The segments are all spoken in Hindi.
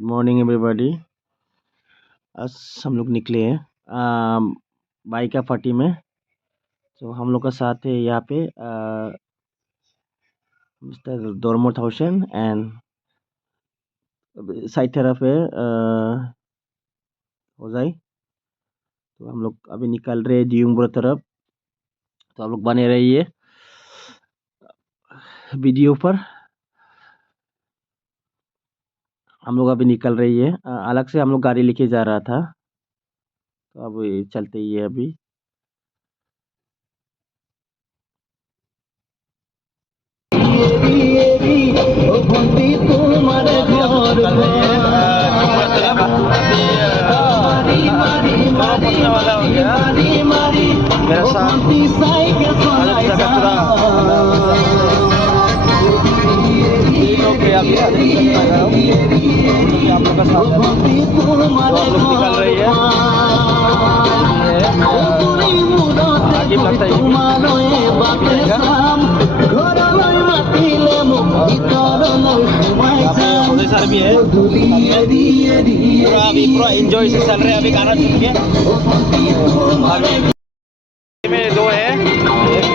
Morning everybody. आज हम लोग निकले हैं बाइका पार्टी में। तो हम लोग का साथ है यहाँ पे मिस्टर दोरमो थाउसेंड एंड साइड तरफ है होजाई। तो हम लोग अभी निकल रहे हैं दियुंगब्रो तरफ। तो आप लोग बने रहिए वीडियो पर। हम लोग अभी निकल रही है अलग से हम लोग गाड़ी लेके जा रहा था। तो अब चलते ही है अभी। वाला हो गया मेरा साथ आप लोग का साथ निकल रही है आगे लगता है सर भी है पूरा एंजॉय से चल रहे हैं अभी गाना सुन के। में दो है एक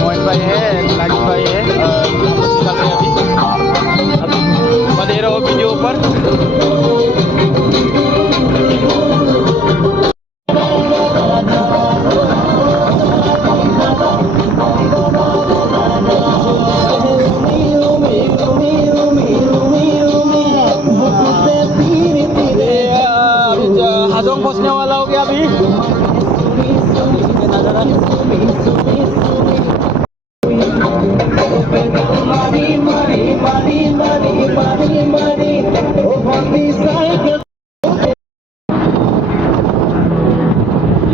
मोहन भाई है नागिन भाई है चल रहे हैं अभी बने रहो वीडियो पर। हाजोंग पहुंचने वाला हो गया अभी।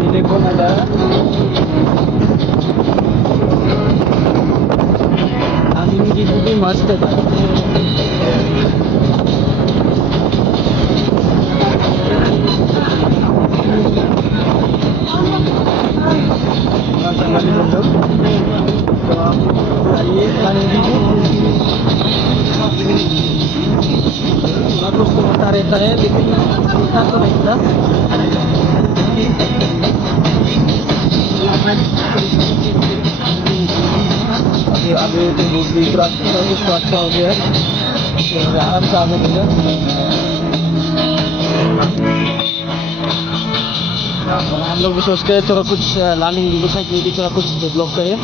ये देखो नजारा आगे भी मस्त है। बारिश तो होता रहता है लेकिन इतना तो नहीं था। अभी तो दूसरा अच्छा हो गया है आराम से आगे मिला। हम लोग भी सोचते हैं थोड़ा कुछ लालिंग साइड भी थोड़ा कुछ डेवलप करें।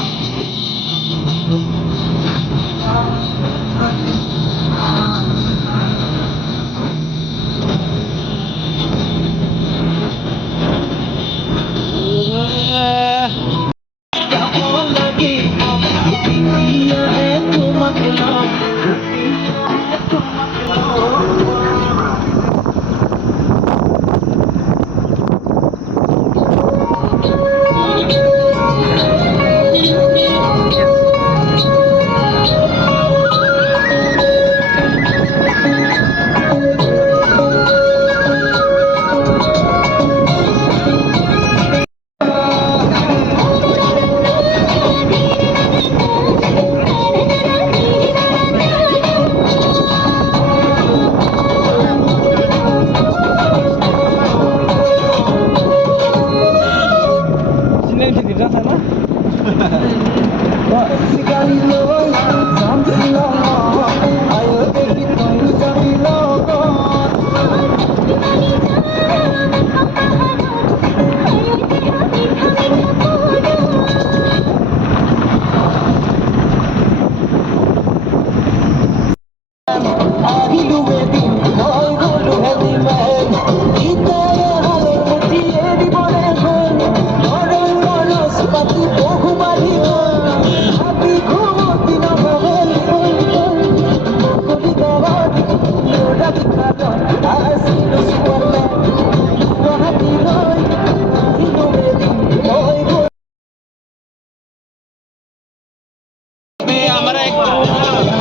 हमारा एक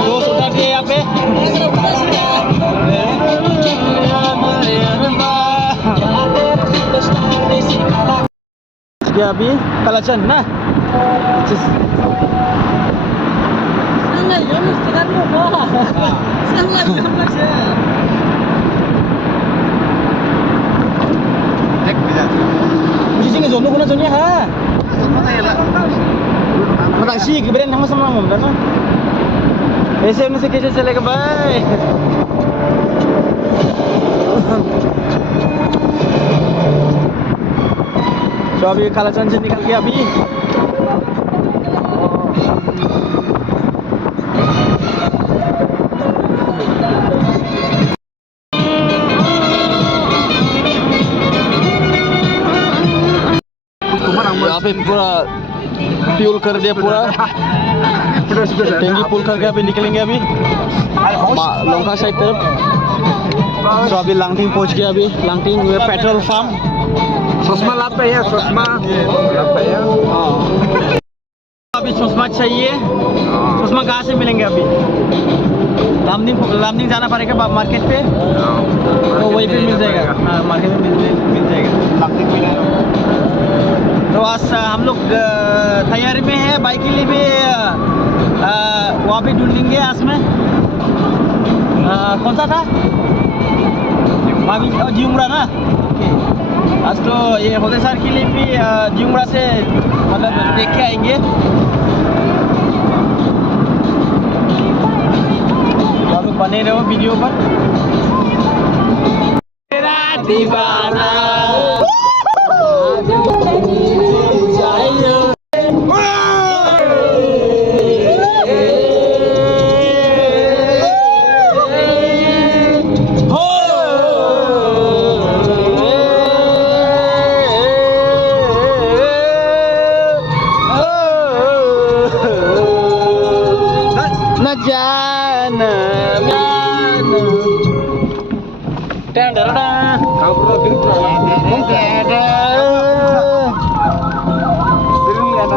दोस्त उठा दिया यहाँ पे अभी Palacan ना Sana yun, gusto mo ko. Sana Sisi ngezono kuna zonya ha. Matang सी की ब्रेन हम समझ में ना ऐसे में से कैसे चलेगा भाई तो अभी कालाचन से निकल गया अभी यहाँ पे पूरा फ्यूल कर दिया पूरा टैंकी फुल करके अभी निकलेंगे अभी लोंका साइड तरफ तो अभी लांगटिंग पहुंच गया अभी लांगटिंग पेट्रोल पंप चश्मा लाभ है चश्मा लाभ है अभी चश्मा चाहिए चश्मा कहाँ से मिलेंगे अभी लामनिंग जाना पड़ेगा मार्केट पे तो वहीं पे मिल जाएगा हाँ मार्केट में मिल जाएगा तो आज हम लोग तैयारी में है बाइक के लिए भी वहाँ पे ढूंढेंगे आज में कौन सा था जियुमरा ना आज तो ये होते सर के लिए भी जियुमरा से मतलब देख के आएंगे तो आप लोग बने रहो वीडियो पर मेरा दीवाना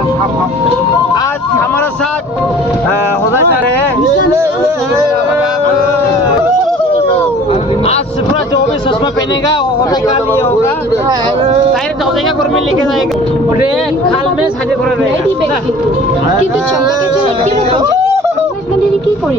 आज हमारा साथ होदा सर है आज पूरा जो भी चश्मा पहनेगा होदा का लिए होगा डायरेक्ट हो जाएगा घर में लेके जाएगा और खाल में साझे कर रहेगा কিন্তু চম্পাকে যে একটি কি করে